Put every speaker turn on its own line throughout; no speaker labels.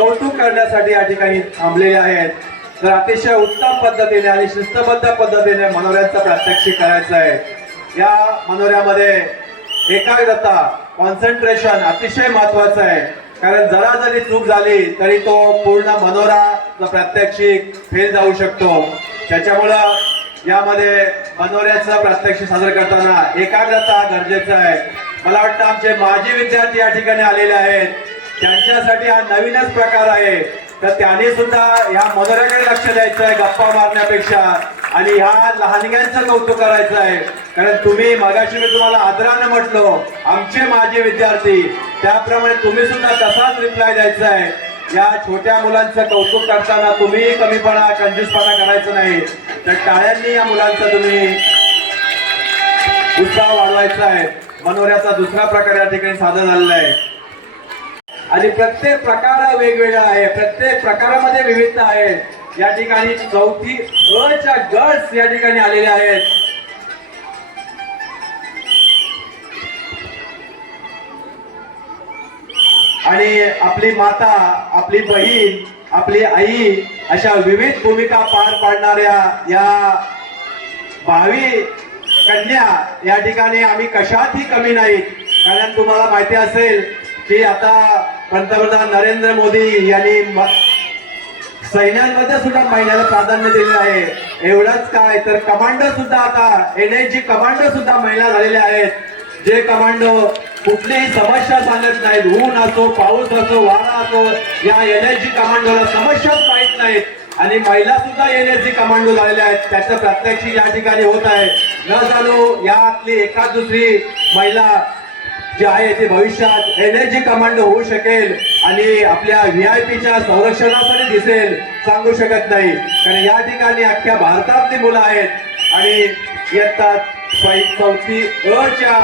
कौतुक करण्यासाठी या ठिकाणी थांबलेले आहेत. तर अतिशय उत्तम पद्धतीने आणि शिस्तबद्ध पद्धतीने मनोऱ्यांचं प्रात्यक्षिक करायचं आहे. या मनोऱ्यामध्ये एकाग्रता कॉन्सन्ट्रेशन अतिशय महत्वाचं आहे. कारण जरा जरी चूक झाली तरी तो पूर्ण मनोरा प्रात्यक्षिक फेल जाऊ शकतो. त्याच्यामुळं यामध्ये मनोऱ्याचं प्रात्यक्षिक सादर करताना एकाग्रता गरजेचं आहे. मला वाटतं आमचे माजी विद्यार्थी या ठिकाणी आलेले आहेत. त्यांच्यासाठी हा नवीनच प्रकार आहे. तर त्यांनी सुद्धा ह्या मनोऱ्याकडे लक्ष द्यायचं आहे गप्पा मारण्यापेक्षा. आणि ह्या लहानग्यांचं कौतुक करायचं आहे. कारण तुम्ही मगाशी मी तुम्हाला आदरानं म्हटलो आमचे माजी विद्यार्थी त्याप्रमाणे तुम्ही सुद्धा तसाच रिप्लाय द्यायचा आहे या छोट्या मुलांचं कौतुक करताना तुम्ही कमीपणा कंजूसपणा करायचं नाही. तर टाळ्यांनी या मुलांचा तुम्ही उत्साह वाढवायचा आहे. मनोऱ्याचा दुसरा प्रकार या ठिकाणी सादर झालेला आहे. आणि प्रत्येक प्रकार वेगवेगळा आहे. प्रत्येक प्रकारामध्ये विविधता आहे. या ठिकाणी चौथी अ च्या गर्ल्स या ठिकाणी आलेल्या आहेत. आणि आपली माता आपली बहीण आपली आई अशा विविध भूमिका पार पाडणाऱ्या या भावी कन्या या ठिकाणी आम्ही कशातही कमी नाहीत. कारण तुम्हाला माहिती असेल की आता पंतप्रधान नरेंद्र मोदी यांनी सैन्यांमध्ये सुद्धा महिन्याला प्राधान्य दिलेलं आहे. एवढंच काय तर कमांडो सुद्धा आता एन आय जी कमांडो सुद्धा महिला झालेल्या आहेत. जे कमांडो कुठलीही समस्या सांगत नाहीत. ऊन असो पाऊस असो वारा असो या एन आय जी कमांडोला समस्याच माहीत नाहीत. आणि महिला सुद्धा एनएसजी कमांडो झालेल्या आहेत. त्याचं प्रत्यक्ष या ठिकाणी होत आहे. न जाणू यातली एखाद दुसरी महिला जे आहे ते भविष्यात एनर्जी कमांडो होऊ शकेल आणि आपल्या व्ही आय पीच्या संरक्षणासाठी दिसेल सांगू शकत नाही. कारण या ठिकाणी अख्ख्या भारतातली मुलं आहेत आणि इयत्ता चौथी अ च्या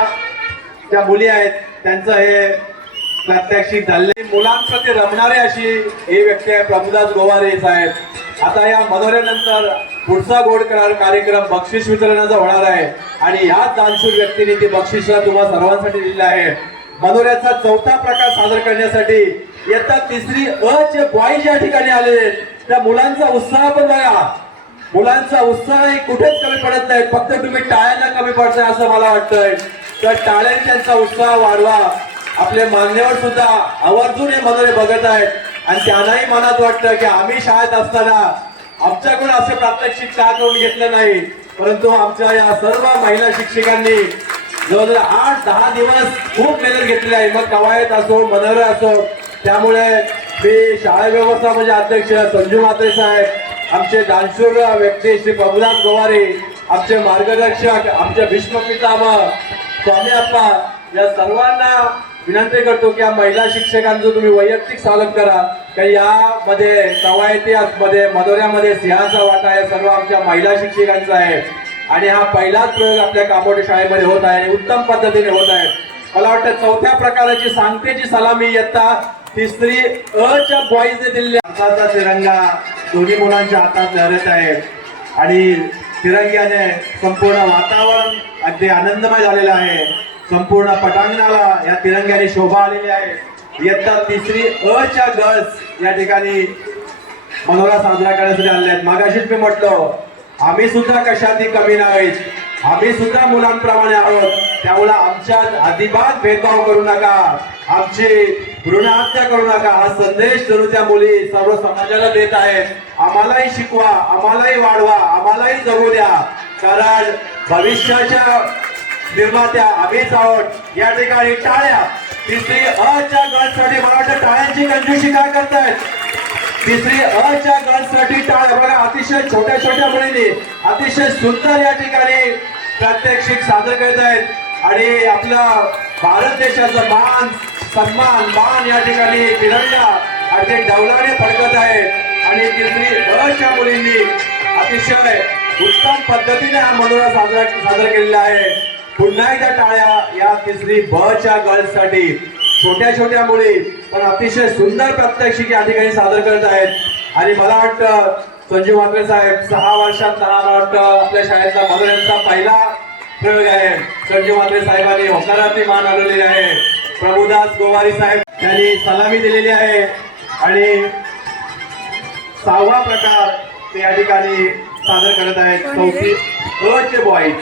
ज्या मुली आहेत त्यांचं हे प्रात्यक्षिक झाले. मुलांप्रती रमणारे अशी ही व्यक्ती आहे प्रभुदास गोवारे साहेब. आता या मनोऱ्यानंतर पुढचा गोड करार कार्यक्रम बक्षीस वितरणाचा होणार आहे. आणि याच दानशूर व्यक्तीने ती बक्षीस तुम्हा सर्वांसाठी दिलेली आहे मनोऱ्याचा चौथा प्रकार सादर करण्यासाठी इयत्ता तिसरी अ चे बॉईज या ठिकाणी आलेले त्या मुलांचा उत्साह पण बघा. मुलांचा उत्साह कुठेच कमी पडत नाही. फक्त तुम्ही टाळ्यांना कमी पडताय असं मला वाटतंय. तर टाळ्यांनी त्यांचा उत्साह वाढवा. आपले मान्यवर सुद्धा आवर्जून हे मनोरे बघत आहेत. आणि त्यांनाही मनात वाटतं की आम्ही शाळेत असताना आमच्याकडून असे प्रात्यक्षिक का करून घेतलं नाही? परंतु आमच्या या सर्व महिला शिक्षकांनी जवळजवळ आठ दहा दिवस खूप मेहनत घेतली आहे. मग कवायत असो मनोर असो त्यामुळे मी शाळा म्हणजे अध्यक्ष संजू म्हात्रे साहेब आमचे दानशूर व्यक्ती श्री प्रभुनाथ गोवारे आमचे मार्गदर्शक आमचे भीष्म पितामह स्वामी अप्पा या सर्वांना विनंती करतो की या महिला शिक्षकांचं तुम्ही वैयक्तिक स्वागत करा. कारण यामध्ये कवायती मध्ये मधोऱ्यामध्ये सिंहाचा वाटा आहे. सर्व आमच्या महिला शिक्षकांचा आहे. आणि हा पहिलाच प्रयोग आपल्या कामोटे शाळेमध्ये होत आहे आणि उत्तम पद्धतीने होत आहे. मला वाटतं चौथ्या प्रकाराची सांगतेची सलामी इयत्ता तिसरी स्त्री च्या बॉईजने दिलेली भारताचा तिरंगा दोन्ही मुलांच्या हातात लहरत आहे. आणि तिरंग्याने संपूर्ण वातावरण अगदी आनंदमय झालेलं आहे. संपूर्ण पटांगणाला या तिरंग्याने शोभा आलेली आहे. इयत्ता तिसरी अ च्या गर्ल्स या ठिकाणी मनोरा साजरा करण्यासाठी आणले आहेत. मागाशीच मी म्हटलो आम्ही सुद्धा कशातही कमी नाही. आम्ही सुद्धा मुलांप्रमाणे आहोत. त्यामुळे आमच्यात अजिबात भेदभाव करू नका. आमची भ्रूणहत्या करू नका. हा संदेश जरूर त्या मुली सर्व समाजाला देत आहेत. आम्हालाही शिकवा आम्हालाही वाढवा आम्हालाही जगू द्या. कारण भविष्याच्या निर्मात्या आम्हीच आहोत या ठिकाणी टाळ्या. तिसरी अ च्या गटसाठी मला वाटतं टाळ्यांची कंजूशी काय करतायत? तिसरी अ च्या गटसाठी टाळ. बघा अतिशय छोट्या छोट्या मुलींनी अतिशय सुंदर या ठिकाणी प्रात्यक्षिक सादर करत आहेत आणि आपला भारत देशाचा मान सन्मान मान या ठिकाणी तिरंगा अगदी डवलाने फडकत आहे आणि तिसरी अ च्या मुलींनी अतिशय उत्तम पद्धतीने हा मनोरा साजरा सादर केलेला आहे. पुन्हा एकदा टाळ्या या तिसरी ब च्या गर्ल्ससाठी. छोट्या छोट्या मुली पण अतिशय सुंदर प्रात्यक्षिक या ठिकाणी सादर करत आहेत. आणि मला वाटतं संजीव म्हात्रे साहेब सहा वर्षात मला वाटतं आपल्या शाळेतला मनोरंजनचा पहिला प्रयोग आहे. संजीव म्हात्रे साहेबांनी होकाराची मान आलेली आहे. प्रभुदास गोवारी साहेब त्यांनी सलामी दिलेली आहे. आणि सहावा प्रकार ते या ठिकाणी सादर करत आहेत. चौथी अ चे बॉईज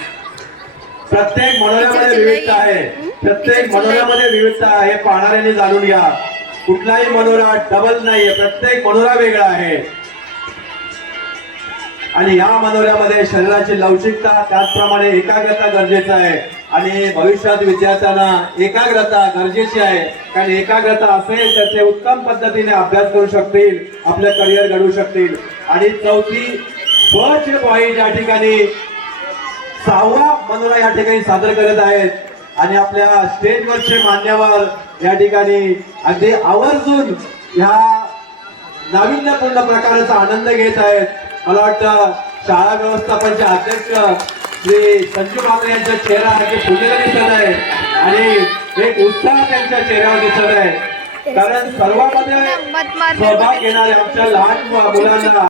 प्रत्येक मनोऱ्यामध्ये विविधता आहे. प्रत्येक मनोऱ्यामध्ये विविधता आहे. पाहणाऱ्यांनी जाणून घ्या. कुठलाही मनोरा डबल नाहीये. प्रत्येक मनोरा वेगळा आहे. आणि या मनोऱ्यामध्ये शरीराची लवचिकता त्याचप्रमाणे एकाग्रता गरजेचं आहे. आणि भविष्यात विद्यार्थ्यांना एकाग्रता गरजेची आहे. कारण एकाग्रता असेल तर ते उत्तम पद्धतीने अभ्यास करू शकतील आपलं करिअर घडवू शकतील. आणि चौथी ब चे पॉईंट या ठिकाणी सहावा मनोरा या ठिकाणी सादर करत आहेत. आणि आपल्या स्टेजवरचे मान्यवर या ठिकाणी अगदी आवर्जून ह्या नाविन्यपूर्ण प्रकाराचा आनंद घेत आहेत. मला वाटतं शाळा व्यवस्थापनचे अध्यक्ष श्री संजू कांबळे यांचा चेहरा अगदी फुलेला दिसत आहे. आणि एक उत्साह त्यांच्या चेहऱ्यावर दिसत आहे. कारण सर्वांमध्ये सहभाग घेणाऱ्या आमच्या लहान मुलांना